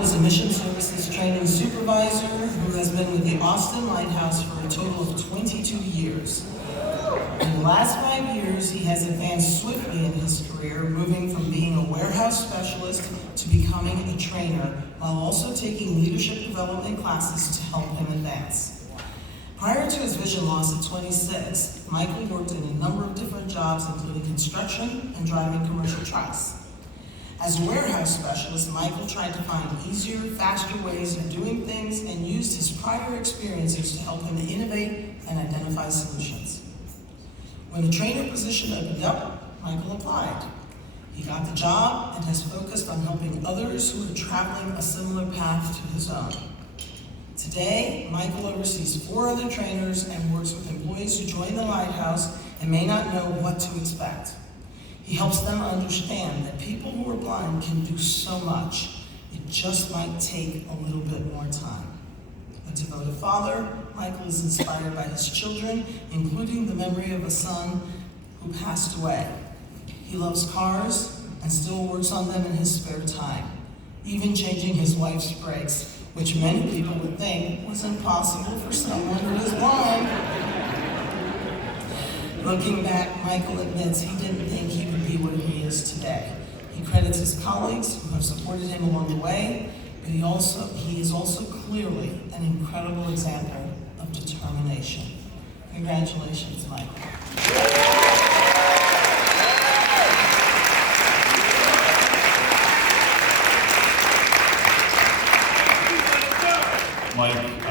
is a mission services training supervisor who has been with the Austin Lighthouse for a total of 22 years. In the last 5 years, he has advanced swiftly in his career, moving from being a warehouse specialist to becoming a trainer, while also taking leadership development classes to help him advance. Prior to his vision loss at 26, Michael worked in a number of different jobs, including construction and driving commercial trucks. As a warehouse specialist, Michael tried to find easier, faster ways of doing things and used his prior experiences to help him innovate and identify solutions. When the trainer position opened up, Michael applied. He got the job and has focused on helping others who are traveling a similar path to his own. Today, Michael oversees 4 other trainers and works with employees who join the Lighthouse and may not know what to expect. He helps them understand that people who are blind can do so much. It just might take a little bit more time. A devoted father, Michael is inspired by his children, including the memory of a son who passed away. He loves cars and still works on them in his spare time, even changing his wife's brakes, which many people would think was impossible for someone who is blind. Looking back, Michael admits he didn't think he would be where he is today. He credits his colleagues who have supported him along the way, but he is also clearly an incredible example of determination. Congratulations, Michael. Mike,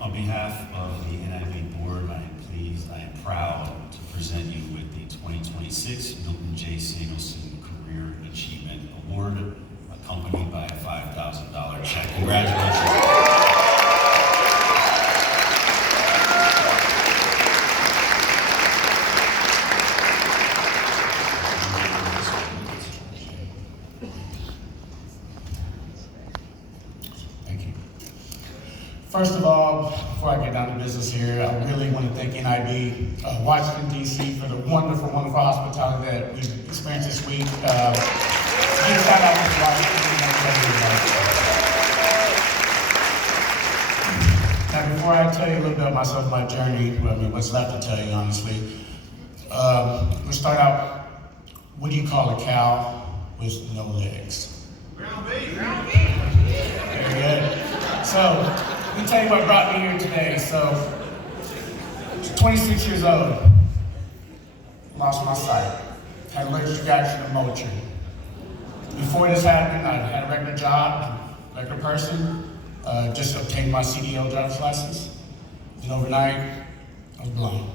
on behalf of the NIB Board, I am pleased, I am proud to present you with the 2026 Milton J. Samuelson Career Achievement Award, accompanied by a $5,000 check. Congratulations. First of all, before I get down to business here, I really want to thank NIB, Washington, D.C. for the wonderful, wonderful hospitality that we've experienced this week. Big shout out to Washington. Now, before I tell you a little bit about myself, my journey, what's left to tell you, honestly, we'll start out, what do you call a cow with no legs? Ground beef. Ground beef. Very good. So, let me tell you what brought me here today. So, 26 years old, lost my sight, had allergic reaction to Motrin. Before this happened, I had a regular job, regular person, just obtained my CDL driver's license. Then overnight, I was blind.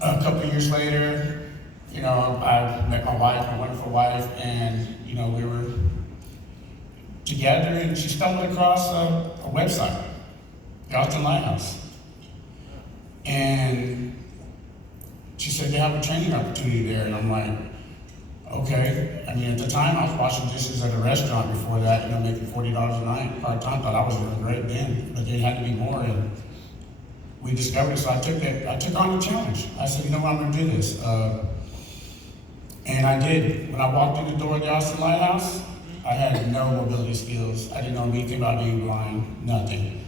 A couple of years later, I met my wife, my wonderful wife, and we were together, and she stumbled across a website, the Austin Lighthouse. And she said, they have a training opportunity there. And I'm like, okay. At the time, I was washing dishes at a restaurant before that, making $40 a night part-time. Thought I was doing great then, but there had to be more. And we discovered it, so I took on the challenge. I said, I'm gonna do this. And I did. When I walked in the door of the Austin Lighthouse, I had no mobility skills. I didn't know anything about being blind, nothing.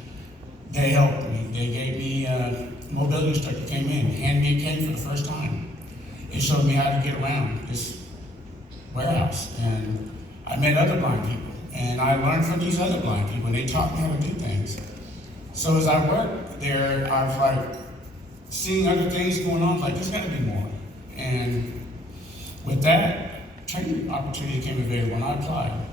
They helped me. They gave me a mobility instructor came in, handed me a cane for the first time. It showed me how to get around this warehouse. And I met other blind people. And I learned from these other blind people, and they taught me how to do things. So as I worked there, I was like, seeing other things going on, like, there's gotta be more. And with that, training opportunity came available, and I applied.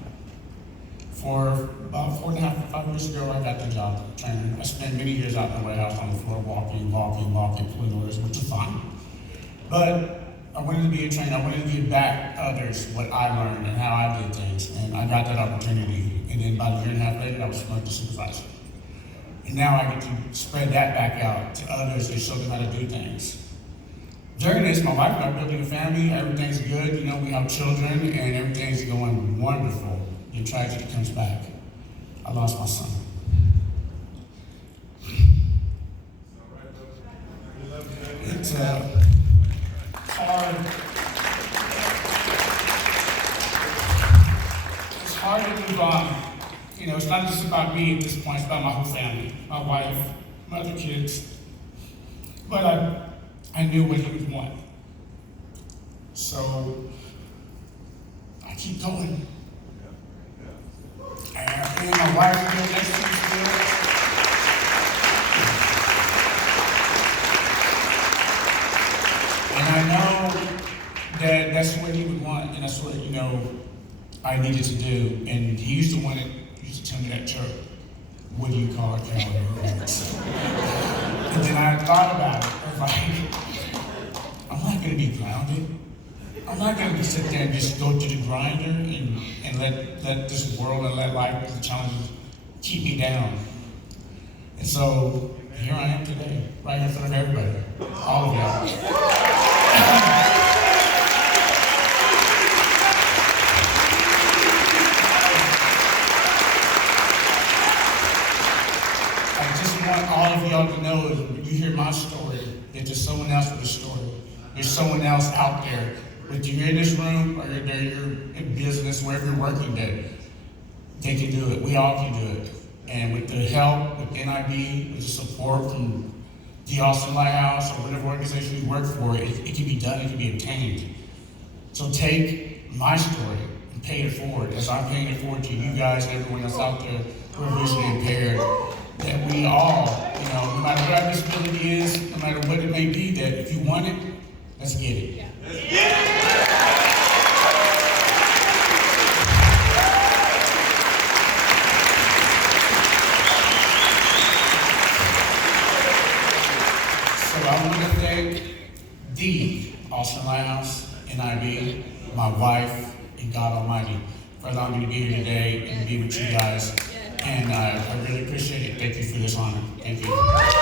For about 4.5 to 5 years ago, I got the job training. I spent many years out in the warehouse on the floor, walking, pulling orders, which is fine. But I wanted to be a trainer. I wanted to give back others what I learned and how I did things, and I got that opportunity. And then about 1.5 years later, I was promoted to supervisor. And now I get to spread that back out to others and show them how to do things. During this, my wife and I are building a family. Everything's good. We have children, and everything's going wonderful. The tragedy comes back. I lost my son. It's hard. It's hard to move on. You know, it's not just about me at this point, it's about my whole family, my wife, my other kids. But I knew what he would want. So I keep going. And my wife is doing next to me still. And I know that that's what he would want, and that's what, you know, I needed to do. And he used to tell me that church, what do you call it, Calvary? And then I thought about it. I was like, I'm not gonna be grounded. I'm not gonna sit there and just go to the grinder and let this world and let life, the challenges, keep me down. And so here I am today, right in front of everybody, all of y'all. I just want all of y'all to know that when you hear my story, that there's someone else with a story. There's someone else out there. Whether you're in this room or you're in business, wherever you're working, that they can do it. We all can do it. And with the help, with NIB, with the support from the Austin Lighthouse or whatever organization you work for, it can be done, it can be obtained. So take my story and pay it forward as I'm paying it forward to you guys and everyone that's out there who are visually impaired. That we all, you know, no matter what our disability is, no matter what it may be, that if you want it, let's get it. So I want to thank the Austin Lighthouse, NIB, my wife, and God Almighty for allowing me to be here today and be with you guys. And I really appreciate it. Thank you for this honor. Thank you.